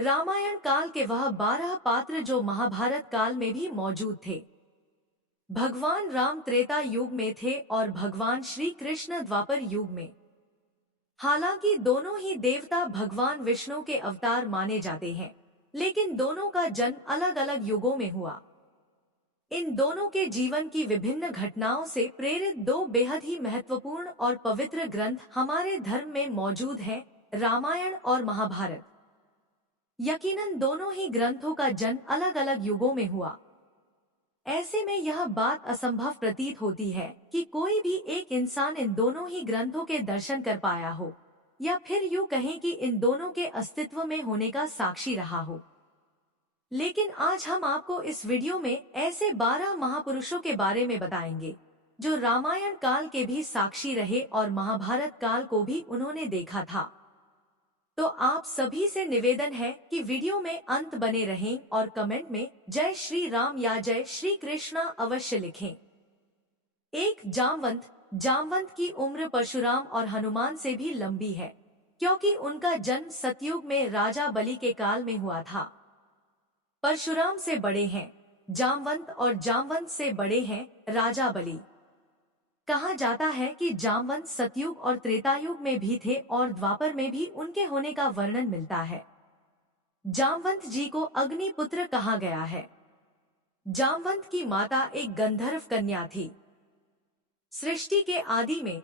रामायण काल के वह 12 पात्र जो महाभारत काल में भी मौजूद थे। भगवान राम त्रेता युग में थे और भगवान श्री कृष्ण द्वापर युग में। हालांकि दोनों ही देवता भगवान विष्णु के अवतार माने जाते हैं, लेकिन दोनों का जन्म अलग अलग युगों में हुआ। इन दोनों के जीवन की विभिन्न घटनाओं से प्रेरित दो बेहद ही महत्वपूर्ण और पवित्र ग्रंथ हमारे धर्म में मौजूद हैं, रामायण और महाभारत। यकीनन दोनों ही ग्रंथों का जन्म अलग अलग युगों में हुआ। ऐसे में यह बात असंभव प्रतीत होती है कि कोई भी एक इंसान इन दोनों ही ग्रंथों के दर्शन कर पाया हो, या फिर यूं कहें कि इन दोनों के अस्तित्व में होने का साक्षी रहा हो। लेकिन आज हम आपको इस वीडियो में ऐसे 12 महापुरुषों के बारे में बताएंगे जो रामायण काल के भी साक्षी रहे और महाभारत काल को भी उन्होंने देखा था। तो आप सभी से निवेदन है कि वीडियो में अंत बने रहें और कमेंट में जय श्री राम या जय श्री कृष्णा अवश्य लिखें। एक जामवंत की उम्र परशुराम और हनुमान से भी लंबी है, क्योंकि उनका जन्म सतयुग में राजा बलि के काल में हुआ था। परशुराम से बड़े हैं जामवंत और जामवंत से बड़े हैं राजा बलि। कहा जाता है कि जामवंत सतयुग और त्रेतायुग में भी थे और द्वापर में भी उनके होने का वर्णन मिलता है। जामवंत जी को अग्निपुत्र कहा गया है। जामवंत की माता एक गंधर्व कन्या थी। सृष्टि के आदि में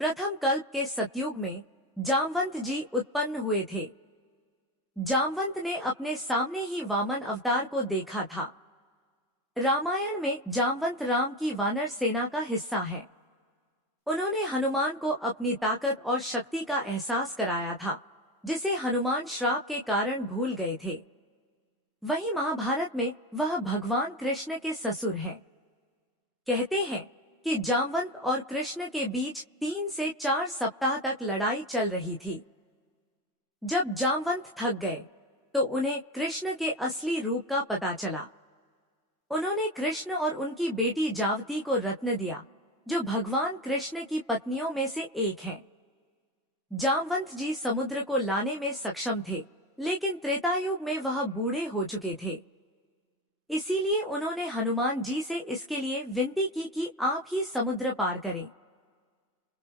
प्रथम कल्प के सतयुग में जामवंत जी उत्पन्न हुए थे। जामवंत ने अपने सामने ही वामन अवतार को देखा था। रामायण में जामवंत राम की वानर सेना का हिस्सा है। उन्होंने हनुमान को अपनी ताकत और शक्ति का एहसास कराया था, जिसे हनुमान श्राप के कारण भूल गए थे। वहीं महाभारत में वह भगवान कृष्ण के ससुर हैं। कहते हैं कि जामवंत और कृष्ण के बीच 3 से 4 सप्ताह तक लड़ाई चल रही थी। जब जामवंत थक गए तो उन्हें कृष्ण के असली रूप का पता चला। उन्होंने कृष्ण और उनकी बेटी जावती को रत्न दिया, जो भगवान कृष्ण की पत्नियों में से एक है। जामवंत जी समुद्र को लाने में सक्षम थे, लेकिन त्रेतायुग में वह बूढ़े हो चुके थे। इसीलिए उन्होंने हनुमान जी से इसके लिए विनती की कि आप ही समुद्र पार करें।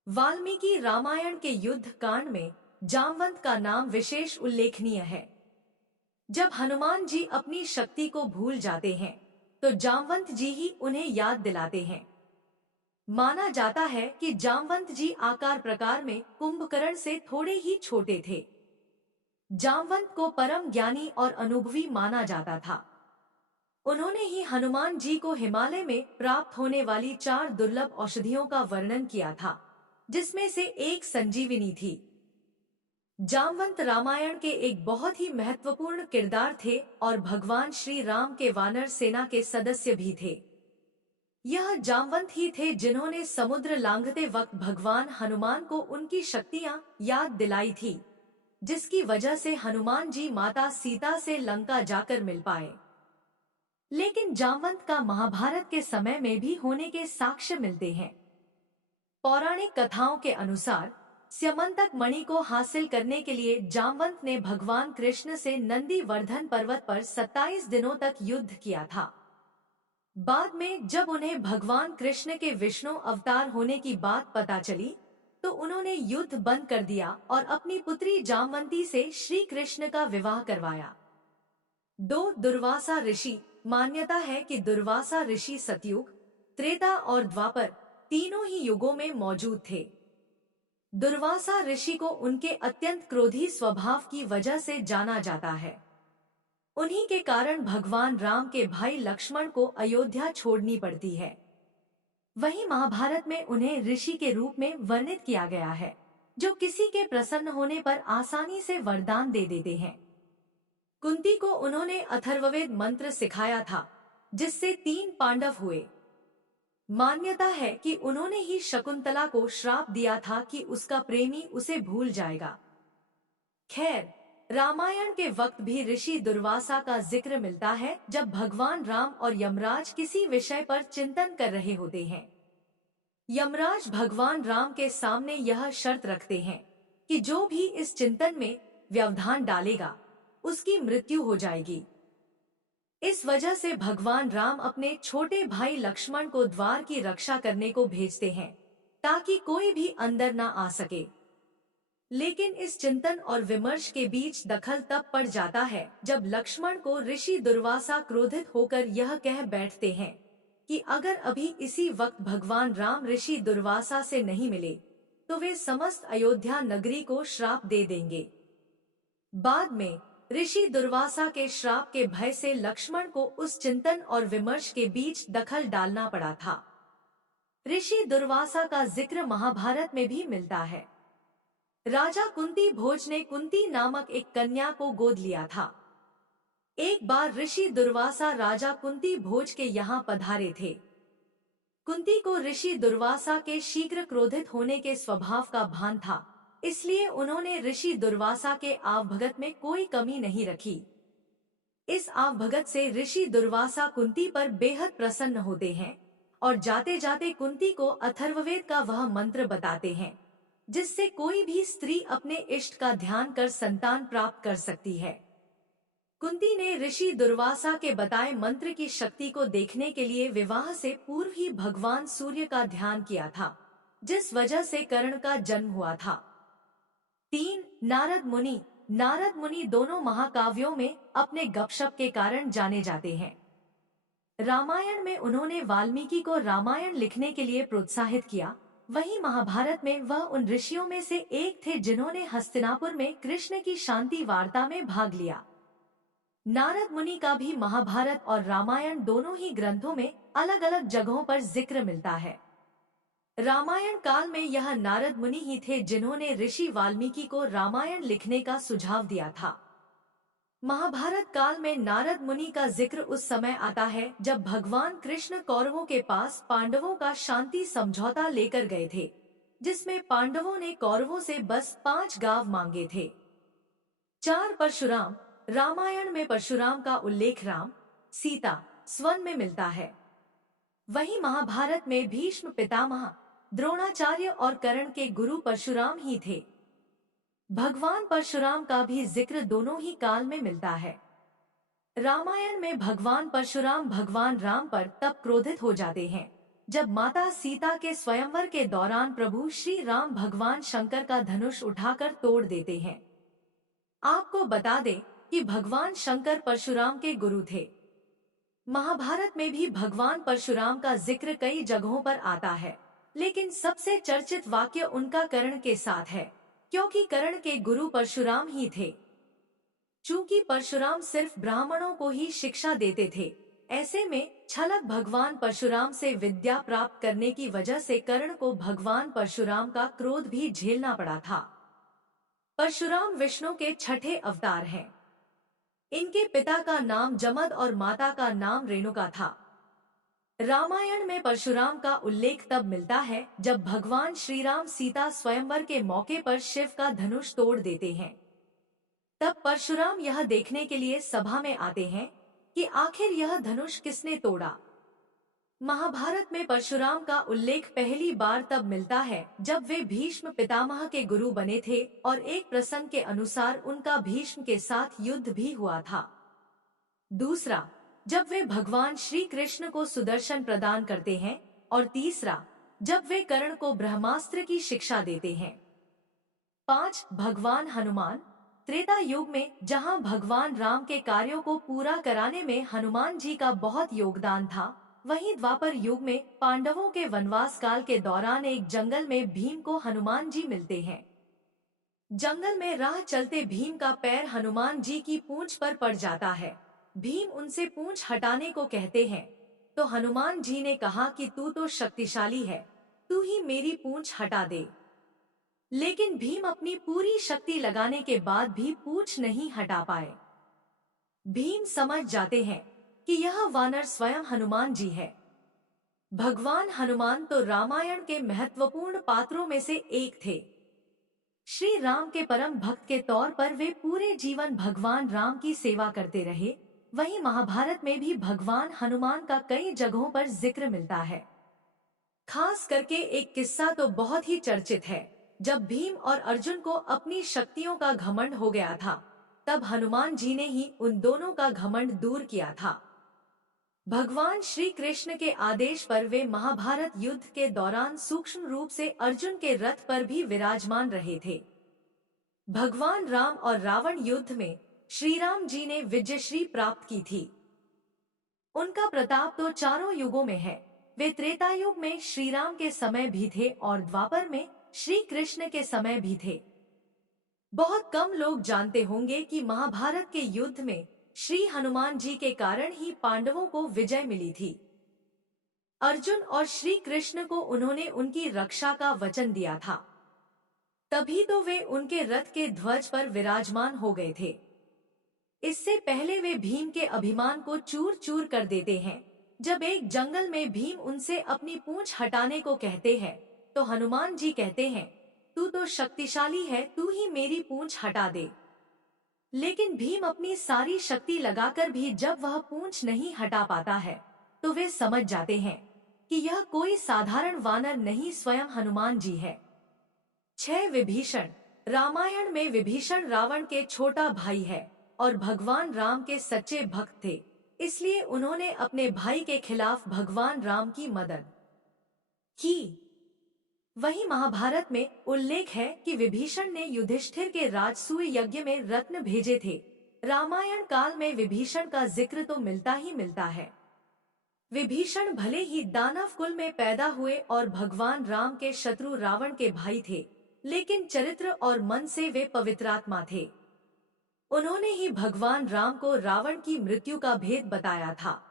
वाल्मीकि रामायण के युद्ध कांड में जामवंत का नाम विशेष उल्लेखनीय है। जब हनुमान जी अपनी शक्ति को भूल जाते हैं तो जामवंत जी ही उन्हें याद दिलाते हैं। माना जाता है कि जामवंत जी आकार प्रकार में कुंभकर्ण से थोड़े ही छोटे थे। जामवंत को परम ज्ञानी और अनुभवी माना जाता था। उन्होंने ही हनुमान जी को हिमालय में प्राप्त होने वाली 4 दुर्लभ औषधियों का वर्णन किया था, जिसमें से एक संजीवनी थी। जामवंत रामायण के एक बहुत ही महत्वपूर्ण किरदार थे और भगवान श्री राम के वानर सेना के सदस्य भी थे। यह जामवंत ही थे जिन्होंने समुद्र लांघते वक्त भगवान हनुमान को उनकी शक्तियां याद दिलाई थी, जिसकी वजह से हनुमान जी माता सीता से लंका जाकर मिल पाए। लेकिन जामवंत का महाभारत के समय में भी होने के साक्ष्य मिलते हैं। पौराणिक कथाओं के अनुसार स्यमंतक मणि को हासिल करने के लिए जामवंत ने भगवान कृष्ण से नंदीवर्धन पर्वत पर 27 दिनों तक युद्ध किया था। बाद में जब उन्हें भगवान कृष्ण के विष्णु अवतार होने की बात पता चली तो उन्होंने युद्ध बंद कर दिया और अपनी पुत्री जामवंती से श्री कृष्ण का विवाह करवाया। 2 दुर्वासा ऋषि। मान्यता है कि दुर्वासा ऋषि सतयुग, त्रेता और द्वापर तीनों ही युगों में मौजूद थे। दुर्वासा ऋषि को उनके अत्यंत क्रोधी स्वभाव की वजह से जाना जाता है। उन्हीं के कारण भगवान राम के भाई लक्ष्मण को अयोध्या छोड़नी पड़ती है। वहीं महाभारत में उन्हें ऋषि के रूप में वर्णित किया गया है, जो किसी के प्रसन्न होने पर आसानी से वरदान दे देते हैं। कुंती को उन्होंने अथर्ववेद मंत्र सिखाया था, जिससे 3 पांडव हुए। मान्यता है कि उन्होंने ही शकुंतला को श्राप दिया था कि उसका प्रेमी उसे भूल जाएगा। खैर, रामायण के वक्त भी ऋषि दुर्वासा का जिक्र मिलता है जब भगवान राम और यमराज किसी विषय पर चिंतन कर रहे होते हैं। यमराज भगवान राम के सामने यह शर्त रखते हैं कि जो भी इस चिंतन में व्यवधान डालेगा उसकी मृत्यु हो जाएगी। इस वजह से भगवान राम अपने छोटे भाई लक्ष्मण को द्वार की रक्षा करने को भेजते हैं, ताकि कोई भी अंदर ना आ सके। लेकिन इस चिंतन और विमर्श के बीच दखल तब पड़ जाता है जब लक्ष्मण को ऋषि दुर्वासा क्रोधित होकर यह कह बैठते हैं कि अगर अभी इसी वक्त भगवान राम ऋषि दुर्वासा से नहीं मिले तो वे समस्त अयोध्या नगरी को श्राप दे देंगे। बाद में ऋषि दुर्वासा के श्राप के भय से लक्ष्मण को उस चिंतन और विमर्श के बीच दखल डालना पड़ा था। ऋषि दुर्वासा का जिक्र महाभारत में भी मिलता है। राजा कुंती भोज ने कुंती नामक एक कन्या को गोद लिया था। एक बार ऋषि दुर्वासा राजा कुंती भोज के यहाँ पधारे थे। कुंती को ऋषि दुर्वासा के शीघ्र क्रोधित होने के स्वभाव का भान था, इसलिए उन्होंने ऋषि दुर्वासा के आवभगत में कोई कमी नहीं रखी। इस आवभगत से ऋषि दुर्वासा कुंती पर बेहद प्रसन्न होते हैं और जाते जाते कुंती को अथर्ववेद का वह मंत्र बताते हैं जिससे कोई भी स्त्री अपने इष्ट का ध्यान कर संतान प्राप्त कर सकती है। कुंती ने ऋषि दुर्वासा के बताए मंत्र की शक्ति को देखने के लिए विवाह से पूर्व ही भगवान सूर्य का ध्यान किया था, जिस वजह से कर्ण का जन्म हुआ था। 3. नारद मुनि दोनों महाकाव्यों में अपने गपशप के कारण जाने जाते हैं। रामायण में उन्होंने वाल्मीकि को रामायण लिखने के लिए प्रोत्साहित किया, वहीं महाभारत में वह उन ऋषियों में से एक थे जिन्होंने हस्तिनापुर में कृष्ण की शांति वार्ता में भाग लिया। नारद मुनि का भी महाभारत और रामायण दोनों ही ग्रंथों में अलग अलग जगहों पर जिक्र मिलता है। रामायण काल में यह नारद मुनि ही थे जिन्होंने ऋषि वाल्मीकि को रामायण लिखने का सुझाव दिया था। महाभारत काल में नारद मुनि का जिक्र उस समय आता है जब भगवान कृष्ण कौरवों के पास पांडवों का शांति समझौता लेकर गए थे, जिसमें पांडवों ने कौरवों से बस 5 गांव मांगे थे। 4. परशुराम। रामायण में परशुराम का उल्लेख राम, सीता, स्वन में मिलता है। वहीं महाभारत में भीष्म पितामह, द्रोणाचार्य और कर्ण के गुरु परशुराम ही थे। भगवान परशुराम का भी जिक्र दोनों ही काल में मिलता है। रामायण में भगवान परशुराम भगवान राम पर तब क्रोधित हो जाते हैं जब माता सीता के स्वयंवर के दौरान प्रभु श्री राम भगवान शंकर का धनुष उठाकर तोड़ देते हैं। आपको बता दें कि भगवान शंकर परशुराम के गुरु थे। महाभारत में भी भगवान परशुराम का जिक्र कई जगहों पर आता है, लेकिन सबसे चर्चित वाक्य उनका कर्ण के साथ है, क्योंकि कर्ण के गुरु परशुराम ही थे। चूंकि परशुराम सिर्फ ब्राह्मणों को ही शिक्षा देते थे, ऐसे में छलक भगवान परशुराम से विद्या प्राप्त करने की वजह से कर्ण को भगवान परशुराम का क्रोध भी झेलना पड़ा था। परशुराम विष्णु के 6ठे अवतार हैं। इनके पिता का नाम जमद और माता का नाम रेणुका था। रामायण में परशुराम का उल्लेख तब मिलता है जब भगवान श्री राम सीता स्वयंवर के मौके पर शिव का धनुष तोड़ देते हैं। तब परशुराम यह देखने के लिए सभा में आते हैं कि आखिर यह धनुष किसने तोड़ा। महाभारत में परशुराम का उल्लेख पहली बार तब मिलता है जब वे भीष्म पितामह के गुरु बने थे और एक प्रसंग के अनुसार उनका भीष्म के साथ युद्ध भी हुआ था। दूसरा, जब वे भगवान श्री कृष्ण को सुदर्शन प्रदान करते हैं, और तीसरा, जब वे कर्ण को ब्रह्मास्त्र की शिक्षा देते हैं। 5. भगवान हनुमान। त्रेता युग में जहां भगवान राम के कार्यों को पूरा कराने में हनुमान जी का बहुत योगदान था, वहीं द्वापर युग में पांडवों के वनवास काल के दौरान एक जंगल में भीम को हनुमान जी मिलते हैं। जंगल में राह चलते भीम का पैर हनुमान जी की पूंछ पर पड़ जाता है। भीम उनसे पूंछ हटाने को कहते हैं, तो हनुमान जी ने कहा कि तू तो शक्तिशाली है, तू ही मेरी पूंछ हटा दे। लेकिन भीम अपनी पूरी शक्ति लगाने के बाद भी पूंछ नहीं हटा पाए। भीम समझ जाते हैं कि यह वानर स्वयं हनुमान जी है। भगवान हनुमान तो रामायण के महत्वपूर्ण पात्रों में से एक थे। श्री राम के परम भक्त के तौर पर वे पूरे जीवन भगवान राम की सेवा करते रहे। वहीं महाभारत में भी भगवान हनुमान का कई जगहों पर जिक्र मिलता है। खास करके एक किस्सा तो बहुत ही चर्चित है, जब भीम और अर्जुन को अपनी शक्तियों का घमंड हो गया था। तब हनुमान जी ने ही उन दोनों का घमंड दूर किया था। भगवान श्री कृष्ण के आदेश पर वे महाभारत युद्ध के दौरान सूक्ष्म रूप से अर्जुन के रथ पर भी विराजमान रहे थे। भगवान राम और रावण युद्ध में श्री राम जी ने विजयश्री प्राप्त की थी। उनका प्रताप तो चारों युगों में है। वे त्रेता युग में श्री राम के समय भी थे और द्वापर में श्री कृष्ण के समय भी थे। बहुत कम लोग जानते होंगे कि महाभारत के युद्ध में श्री हनुमान जी के कारण ही पांडवों को विजय मिली थी। अर्जुन और श्री कृष्ण को उन्होंने उनकी रक्षा का वचन दिया था, तभी तो वे उनके रथ के ध्वज पर विराजमान हो गए थे। इससे पहले वे भीम के अभिमान को चूर चूर कर देते हैं। जब एक जंगल में भीम उनसे अपनी पूंछ हटाने को कहते हैं, तो हनुमान जी कहते हैं, तू तो शक्तिशाली है, तू ही मेरी पूंछ हटा दे। लेकिन भीम अपनी सारी शक्ति लगाकर भी जब वह पूंछ नहीं हटा पाता है, तो वे समझ जाते हैं कि यह कोई साधारण वानर नहीं, स्वयं हनुमान जी है। 6 विभीषण। रामायण में विभीषण रावण के छोटा भाई है और भगवान राम के सच्चे भक्त थे, इसलिए उन्होंने अपने भाई के खिलाफ भगवान राम की मदद की। वहीं महाभारत में उल्लेख है कि विभीषण ने युधिष्ठिर के राजसूय यज्ञ में रत्न भेजे थे। रामायण काल में विभीषण का जिक्र तो मिलता ही मिलता है। विभीषण भले ही दानव कुल में पैदा हुए और भगवान राम के शत्रु रावण के भाई थे, लेकिन चरित्र और मन से वे पवित्रात्मा थे। उन्होंने ही भगवान राम को रावण की मृत्यु का भेद बताया था।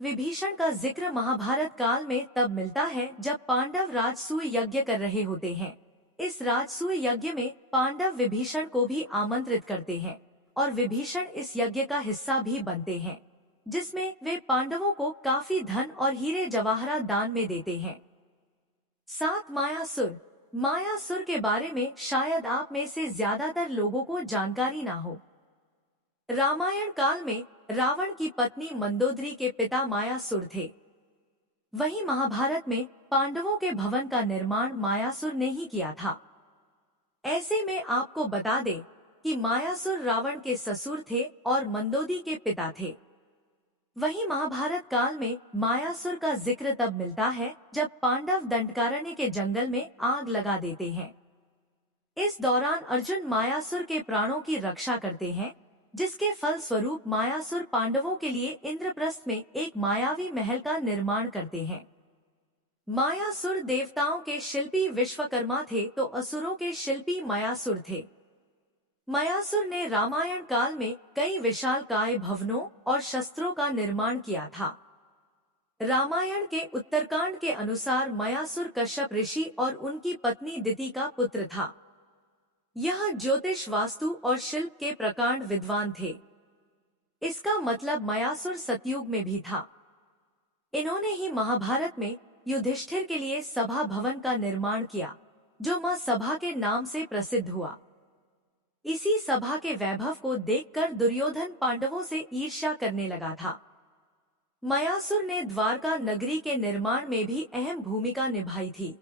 विभीषण का जिक्र महाभारत काल में तब मिलता है जब पांडव राजसूय यज्ञ कर रहे होते हैं। इस राजसूय यज्ञ में पांडव विभीषण को भी आमंत्रित करते हैं और विभीषण इस यज्ञ का हिस्सा भी बनते हैं, जिसमें वे पांडवों को काफी धन और हीरे जवाहरात दान में देते हैं। 7 मायासुर। मायासुर के बारे में शायद आप में से ज्यादातर लोगों को जानकारी ना हो। रामायण काल में रावण की पत्नी मंदोदरी के पिता मायासुर थे। वहीं महाभारत में पांडवों के भवन का निर्माण मायासुर ने ही किया था। ऐसे में आपको बता दें कि मायासुर रावण के ससुर थे और मंदोदरी के पिता थे। वहीं महाभारत काल में मायासुर का जिक्र तब मिलता है जब पांडव दंडकारण्य के जंगल में आग लगा देते हैं। इस दौरान अर्जुन मायासुर के प्राणों की रक्षा करते हैं, जिसके फल स्वरूप मायासुर पांडवों के लिए इंद्रप्रस्थ में एक मायावी महल का निर्माण करते हैं। मायासुर देवताओं के शिल्पी विश्वकर्मा थे, तो असुरों के शिल्पी मायासुर थे। मायासुर ने रामायण काल में कई विशालकाय भवनों और शस्त्रों का निर्माण किया था। रामायण के उत्तरकांड के अनुसार मायासुर कश्यप ऋषि और उनकी पत्नी दिति का पुत्र था। यह ज्योतिष, वास्तु और शिल्प के प्रकांड विद्वान थे। इसका मतलब मायासुर सतयुग में भी था। इन्होंने ही महाभारत में युधिष्ठिर के लिए सभा भवन का निर्माण किया, जो मां सभा के नाम से प्रसिद्ध हुआ। इसी सभा के वैभव को देखकर दुर्योधन पांडवों से ईर्ष्या करने लगा था। मायासुर ने द्वारका नगरी के निर्माण में भी अहम भूमिका निभाई थी।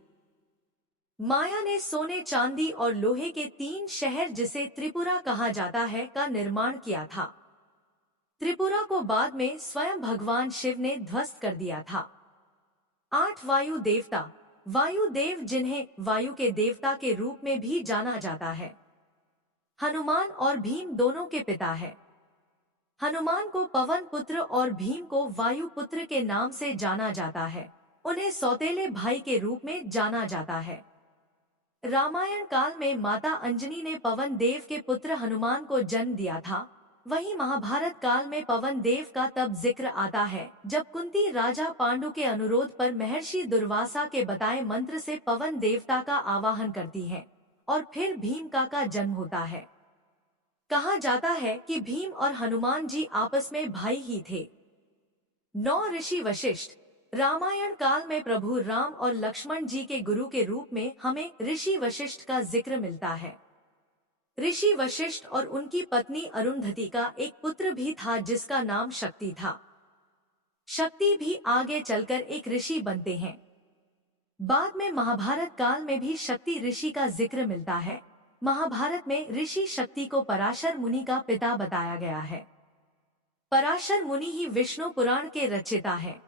माया ने सोने, चांदी और लोहे के 3 शहर, जिसे त्रिपुरा कहा जाता है, का निर्माण किया था। त्रिपुरा को बाद में स्वयं भगवान शिव ने ध्वस्त कर दिया था। 8 वायु देवता। वायुदेव, जिन्हें वायु के देवता के रूप में भी जाना जाता है, हनुमान और भीम दोनों के पिता है। हनुमान को पवन पुत्र और भीम को वायु पुत्र के नाम से जाना जाता है। उन्हें सौतेले भाई के रूप में जाना जाता है। रामायण काल में माता अंजनी ने पवन देव के पुत्र हनुमान को जन्म दिया था। वहीं महाभारत काल में पवन देव का तब जिक्र आता है जब कुंती राजा पांडु के अनुरोध पर महर्षि दुर्वासा के बताए मंत्र से पवन देवता का आवाहन करती है और फिर भीम का जन्म होता है। कहा जाता है कि भीम और हनुमान जी आपस में भाई ही थे। 9 ऋषि वशिष्ठ। रामायण काल में प्रभु राम और लक्ष्मण जी के गुरु के रूप में हमें ऋषि वशिष्ठ का जिक्र मिलता है। ऋषि वशिष्ठ और उनकी पत्नी अरुंधति का एक पुत्र भी था, जिसका नाम शक्ति था। शक्ति भी आगे चलकर एक ऋषि बनते हैं। बाद में महाभारत काल में भी शक्ति ऋषि का जिक्र मिलता है। महाभारत में ऋषि शक्ति को पराशर मुनि का पिता बताया गया है। पराशर मुनि ही विष्णु पुराण के रचयिता हैं।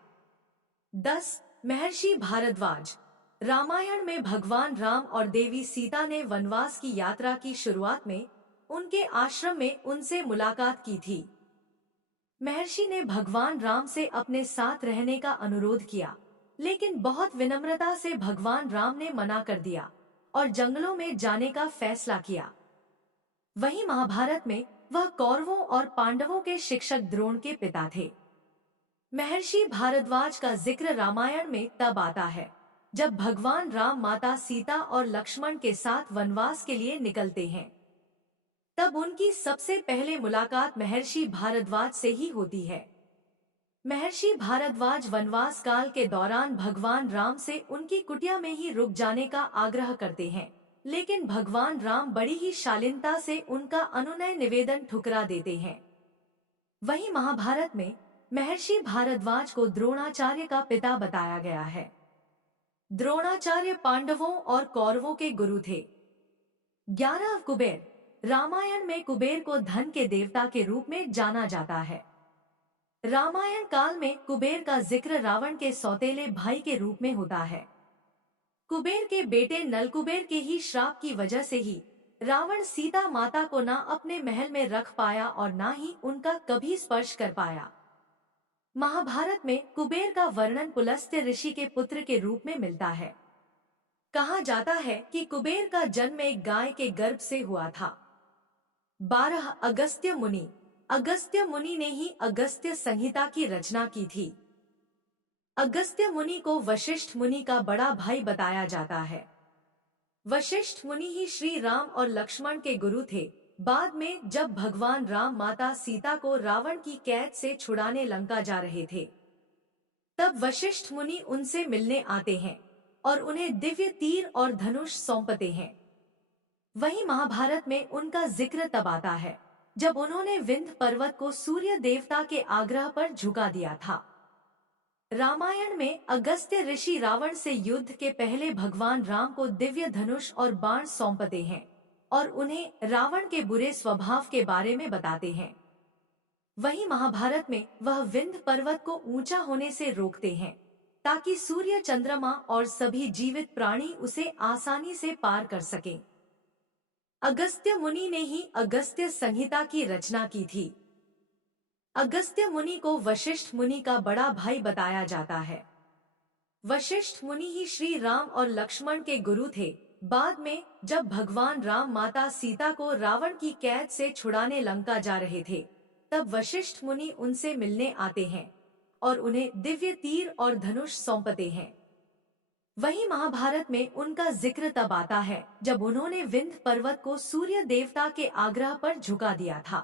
10 महर्षि भारद्वाज। रामायण में भगवान राम और देवी सीता ने वनवास की यात्रा की शुरुआत में उनके आश्रम में उनसे मुलाकात की थी। महर्षि ने भगवान राम से अपने साथ रहने का अनुरोध किया, लेकिन बहुत विनम्रता से भगवान राम ने मना कर दिया और जंगलों में जाने का फैसला किया। वहीं महाभारत में वह कौरवों और पांडवों के शिक्षक द्रोण के पिता थे। महर्षि भारद्वाज का जिक्र रामायण में तब आता है जब भगवान राम माता सीता और लक्ष्मण के साथ वनवास के लिए निकलते हैं। तब उनकी सबसे पहले मुलाकात महर्षि भारद्वाज से ही होती है। महर्षि भारद्वाज वनवास काल के दौरान भगवान राम से उनकी कुटिया में ही रुक जाने का आग्रह करते हैं, लेकिन भगवान राम बड़ी ही शालीनता से उनका अनुनय निवेदन ठुकरा देते हैं। वहीं महाभारत में महर्षि भारद्वाज को द्रोणाचार्य का पिता बताया गया है। द्रोणाचार्य पांडवों और कौरवों के गुरु थे। 11 कुबेर। रामायण में कुबेर को धन के देवता के रूप में जाना जाता है। रामायण काल में कुबेर का जिक्र रावण के सौतेले भाई के रूप में होता है। कुबेर के बेटे नलकुबेर के ही श्राप की वजह से ही रावण सीता माता को ना अपने महल में रख पाया और ना ही उनका कभी स्पर्श कर पाया। महाभारत में कुबेर का वर्णन पुलस्त्य ऋषि के पुत्र के रूप में मिलता है। कहा जाता है कि कुबेर का जन्म एक गाय के गर्भ से हुआ था। 12 अगस्त्य मुनि। अगस्त्य मुनि ने ही अगस्त्य संहिता की रचना की थी। अगस्त्य मुनि को वशिष्ठ मुनि का बड़ा भाई बताया जाता है। वशिष्ठ मुनि ही श्री राम और लक्ष्मण के गुरु थे। बाद में जब भगवान राम माता सीता को रावण की कैद से छुड़ाने लंका जा रहे थे, तब वशिष्ठ मुनि उनसे मिलने आते हैं और उन्हें दिव्य तीर और धनुष सौंपते हैं। वहीं महाभारत में उनका जिक्र तब आता है जब उन्होंने विंध्य पर्वत को सूर्य देवता के आग्रह पर झुका दिया था। रामायण में अगस्त्य ऋषि रावण से युद्ध के पहले भगवान राम को दिव्य धनुष और बाण सौंपते हैं और उन्हें रावण के बुरे स्वभाव के बारे में बताते हैं। वहीं महाभारत में वह विंध्य पर्वत को ऊंचा होने से रोकते हैं ताकि सूर्य, चंद्रमा और सभी जीवित प्राणी उसे आसानी से पार कर सकें। अगस्त्य मुनि ने ही अगस्त्य संहिता की रचना की थी। अगस्त्य मुनि को वशिष्ठ मुनि का बड़ा भाई बताया जाता है। वशिष्ठ मुनि ही श्री राम और लक्ष्मण के गुरु थे। बाद में जब भगवान राम माता सीता को रावण की कैद से छुड़ाने लंका जा रहे थे, तब वशिष्ठ मुनि उनसे मिलने आते हैं और उन्हें दिव्य तीर और धनुष सौंपते हैं। वहीं महाभारत में उनका जिक्र तब आता है जब उन्होंने विंध्य पर्वत को सूर्य देवता के आग्रह पर झुका दिया था।